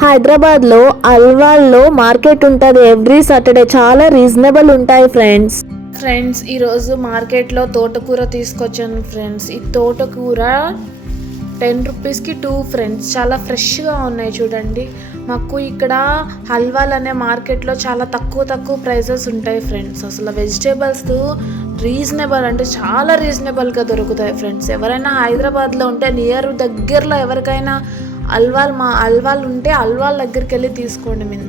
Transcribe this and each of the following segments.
హైదరాబాద్లో అల్వాల్లో మార్కెట్ ఉంటుంది every Saturday. చాలా రీజనబుల్ ఉంటాయి ఫ్రెండ్స్ ఈరోజు మార్కెట్లో తోటకూర తీసుకొచ్చాను ఫ్రెండ్స్. ఈ తోటకూర 10 రూపీస్కి 2 ఫ్రెండ్స్. చాలా ఫ్రెష్గా ఉన్నాయి చూడండి. మాకు ఇక్కడ హల్వాల్ అనే మార్కెట్లో చాలా తక్కువ ప్రైజెస్ ఉంటాయి ఫ్రెండ్స్. అసలు వెజిటేబుల్స్ రీజనబుల్ అంటే చాలా రీజనబుల్గా దొరుకుతాయి ఫ్రెండ్స్. ఎవరైనా హైదరాబాద్లో ఉంటే దగ్గరలో ఎవరికైనా అల్వాల్ ఉంటే అల్వాల్ దగ్గరికి వెళ్ళి తీసుకోండి. మీరు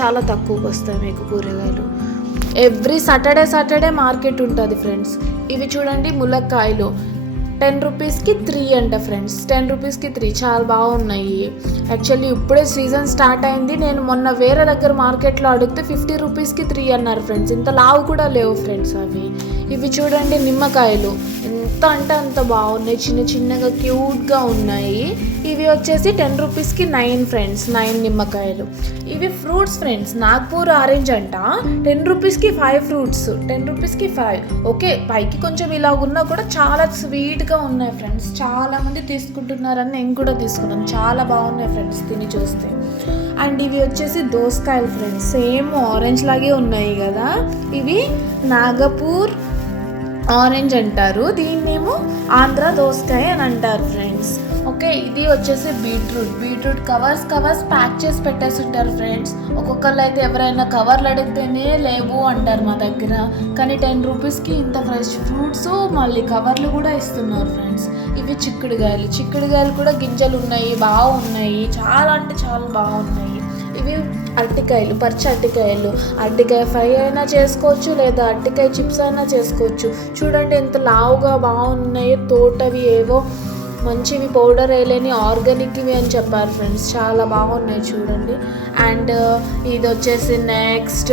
చాలా తక్కువకి వస్తాయి మీకు కూరగాయలు. ఎవ్రీ సాటర్డే మార్కెట్ ఉంటుంది ఫ్రెండ్స్. ఇవి చూడండి ములక్కాయలు 10 రూపీస్కి 3 అంట ఫ్రెండ్స్. 10 రూపీస్కి 3 చాలా బాగున్నాయి. యాక్చువల్లీ ఇప్పుడే సీజన్ స్టార్ట్ అయింది. నేను మొన్న వేరే దగ్గర మార్కెట్లో అడిగితే 50 రూపీస్కి 3 అన్నారు ఫ్రెండ్స్. ఇంత లావు కూడా లేవు ఫ్రెండ్స్ అవి. ఇవి చూడండి నిమ్మకాయలు ఎంత అంటే అంత బాగున్నాయి. చిన్నగా క్యూట్గా ఉన్నాయి. ఇవి వచ్చేసి 10 రూపీస్కి 9 ఫ్రెండ్స్. 9 నిమ్మకాయలు. ఇవి ఫ్రూట్స్ ఫ్రెండ్స్. నాగ్పూర్ ఆరెంజ్ అంట 10 రూపీస్కి 5 ఫ్రూట్స్. 10 రూపీస్కి 5. ఓకే, పైకి కొంచెం ఇలా ఉన్నా కూడా చాలా స్వీట్గా ఉన్నాయి ఫ్రెండ్స్. చాలామంది తీసుకుంటున్నారని నేను కూడా తీసుకున్నాను. చాలా బాగున్నాయి ఫ్రెండ్స్ తిని చూస్తే. అండ్ ఇవి వచ్చేసి దోసకాయలు ఫ్రెండ్స్. సేమ్ ఆరెంజ్ లాగే ఉన్నాయి కదా. ఇవి నాగపూర్ ఆరెంజ్ అంటారు, దీన్నేమో ఆంధ్ర దోసకాయ అని అంటారు ఫ్రెండ్స్. ఓకే, ఇది వచ్చేసి బీట్రూట్ కవర్స్ ప్యాక్ చేసి పెట్టేసి ఉంటారు ఫ్రెండ్స్. ఒక్కొక్కళ్ళు అయితే ఎవరైనా కవర్లు అడిగితేనే లేవు అంటారు మా దగ్గర. కానీ 10 రూపీస్కి ఇంత ఫ్రెష్ ఫ్రూట్స్ మళ్ళీ కవర్లు కూడా ఇస్తున్నారు ఫ్రెండ్స్. ఇవి చిక్కుడుగాయలు కూడా గింజలు ఉన్నాయి, బాగున్నాయి. చాలా అంటే చాలా బాగున్నాయి. ఇవి అరటికాయలు, పచ్చి అరటికాయ ఫ్రై అయినా చేసుకోవచ్చు, లేదా అరటికాయ చిప్స్ అయినా చేసుకోవచ్చు. చూడండి ఎంత లావుగా బాగున్నాయో. తోటవి ఏవో మంచివి, పౌడర్ వేయలేని ఆర్గానిక్వి అని చెప్పారు ఫ్రెండ్స్. చాలా బాగున్నాయి చూడండి. అండ్ ఇది వచ్చేసి నెక్స్ట్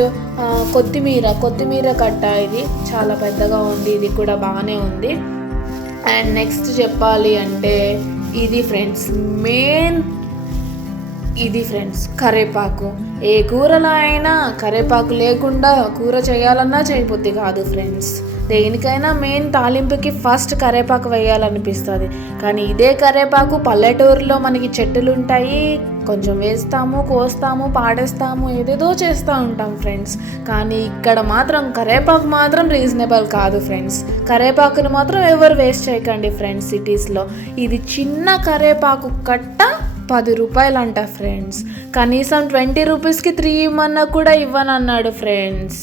కొత్తిమీర కట్ట. ఇది చాలా పెద్దగా ఉంది. ఇది కూడా బాగానే ఉంది. అండ్ నెక్స్ట్ చెప్పాలి అంటే ఇది ఫ్రెండ్స్ ఇది ఫ్రెండ్స్ కరివేపాకు. ఏ కూరలో అయినా కరివేపాకు లేకుండా కూర చేయాలన్నా చేయబుద్ధి కాదు ఫ్రెండ్స్. దేనికైనా మెయిన్ తాలింపుకి ఫస్ట్ కరివేపాకు వేయాలనిపిస్తుంది. కానీ ఇదే కరివేపాకు పల్లెటూరులో మనకి చెట్టులు ఉంటాయి, కొంచెం వేస్తాము, కోస్తాము, పాడేస్తాము, ఏదేదో చేస్తూ ఉంటాం ఫ్రెండ్స్. కానీ ఇక్కడ మాత్రం కరివేపాకు మాత్రం రీజనబుల్ కాదు ఫ్రెండ్స్. కరివేపాకుని మాత్రం ఎవరు వేస్ట్ చేయకండి ఫ్రెండ్స్ సిటీస్లో. ఇది చిన్న కరివేపాకు కట్ట 10 రూపాయలు అంట ఫ్రెండ్స్. కనీసం 20 రూపీస్కి 3 ఇవ్వమన్నా కూడా ఇవ్వనన్నాడు ఫ్రెండ్స్.